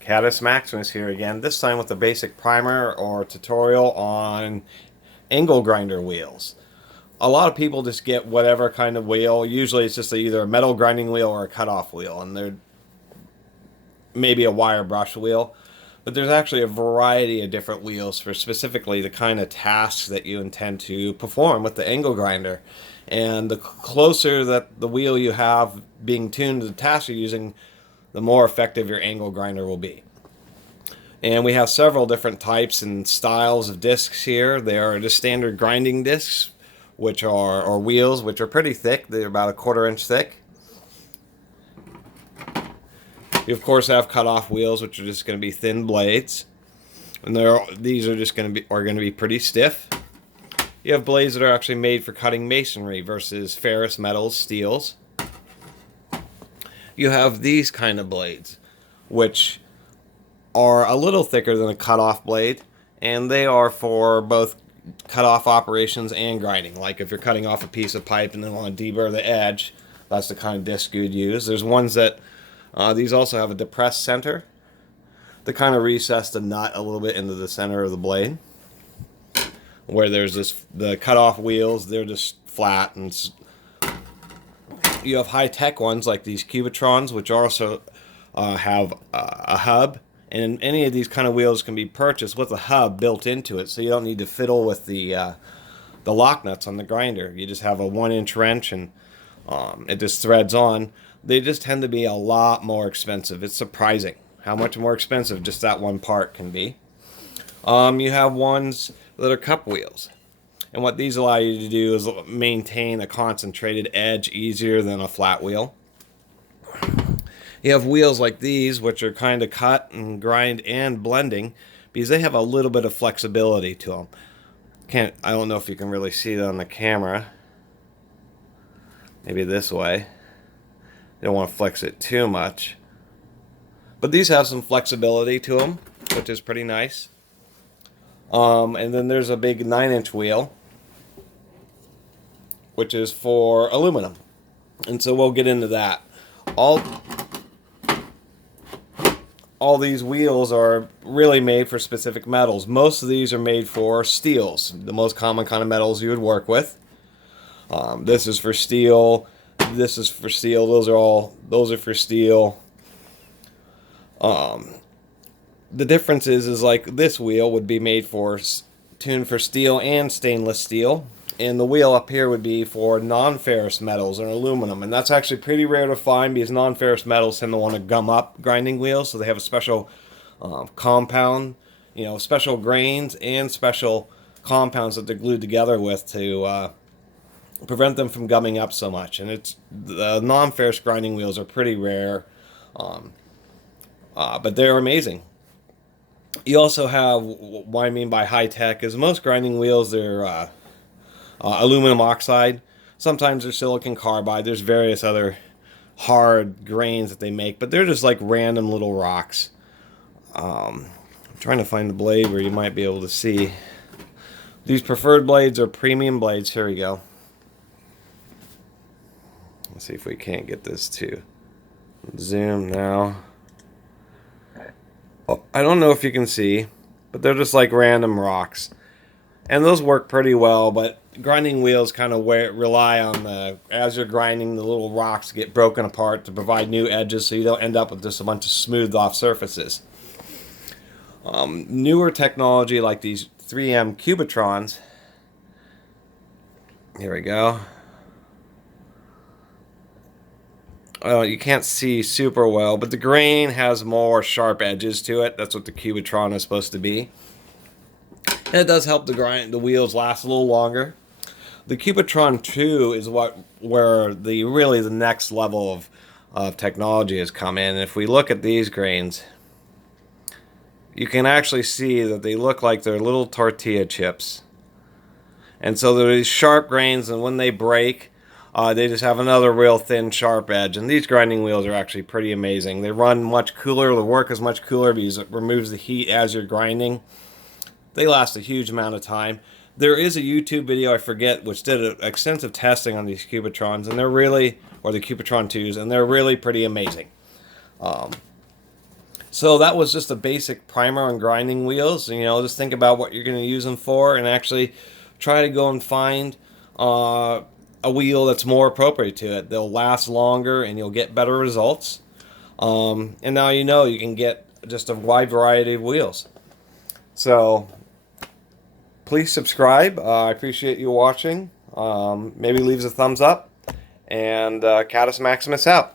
Catus Maximus here again, this time with a basic primer or tutorial on angle grinder wheels. A lot of people just get whatever kind of wheel. Usually it's just either a metal grinding wheel or a cutoff wheel, and they're maybe a wire brush wheel. But there's actually a variety of different wheels for specifically the kind of tasks that you intend to perform with the angle grinder. And the closer that the wheel you have being tuned to the task you're using, the more effective your angle grinder will be. And we have several different types and styles of discs here. There are just standard grinding discs, which are, or wheels, which are pretty thick. They're about a 1/4 inch thick. You of course have cut-off wheels, which are just going to be thin blades, and these are just going to be pretty stiff. You have blades that are actually made for cutting masonry versus ferrous metals, steels. You have these kind of blades, which are a little thicker than a cut-off blade, and they are for both cut-off operations and grinding. Like if you're cutting off a piece of pipe and then want to deburr the edge, that's the kind of disc you'd use. There's ones that these also have a depressed center to kind of recess the nut a little bit into the center of the blade. Where there's this, the cut-off wheels, they're just flat, and you have high-tech ones like these Cubitrons, which also have a hub, and any of these kind of wheels can be purchased with a hub built into it, so you don't need to fiddle with the lock nuts on the grinder. You just have a 1-inch wrench, and it just threads on. They just tend to be a lot more expensive. It's surprising how much more expensive just that one part can be. You have ones that are cup wheels, and what these allow you to do is maintain a concentrated edge easier than a flat wheel. You have wheels like these, which are kind of cut and grind and blending, because they have a little bit of flexibility to them. I don't know if you can really see that on the camera. Maybe this way. You don't want to flex it too much, but these have some flexibility to them, which is pretty nice. And then there's a big 9-inch wheel, which is for aluminum, and so we'll get into that. All these wheels are really made for specific metals. Most of these are made for steels, the most common kind of metals you would work with. This is for steel. This is for steel. Those are for steel. The difference is like this wheel would be made for, tuned for steel and stainless steel, and the wheel up here would be for non-ferrous metals or aluminum, and that's actually pretty rare to find because non-ferrous metals tend to want to gum up grinding wheels, so they have a special compound, special grains and special compounds that they're glued together with to prevent them from gumming up so much. And the non-ferrous grinding wheels are pretty rare, but they're amazing. You also have, what I mean by high-tech is most grinding wheels, they're aluminum oxide. Sometimes they're silicon carbide. There's various other hard grains that they make, but they're just like random little rocks. I'm trying to find the blade where you might be able to see. These preferred blades are premium blades. Here we go. Let's see if we can't get this to zoom now. I don't know if you can see, but they're just like random rocks, and those work pretty well. But grinding wheels kind of rely on as you're grinding, the little rocks get broken apart to provide new edges, so you don't end up with just a bunch of smoothed off surfaces. Newer technology like these 3M Cubitrons. Here we go. You can't see super well, but the grain has more sharp edges to it. That's what the Cubitron is supposed to be. And it does help the wheels last a little longer. The Cubitron 2 is where the next level of technology has come in. And if we look at these grains, you can actually see that they look like they're little tortilla chips. And so they're these sharp grains, and when they break, they just have another real thin, sharp edge. And these grinding wheels are actually pretty amazing. They run much cooler. The work is much cooler because it removes the heat as you're grinding. They last a huge amount of time. There is a YouTube video, I forget, which did extensive testing on these Cubitrons, and they're really, or the Cubitron 2s, and they're really pretty amazing. So that was just a basic primer on grinding wheels. You know, just think about what you're going to use them for, and actually try to go and find a wheel that's more appropriate to it. They'll last longer, and you'll get better results. And now you know you can get just a wide variety of wheels. So please subscribe. I appreciate you watching. Maybe leave us a thumbs up. And Catus Maximus out.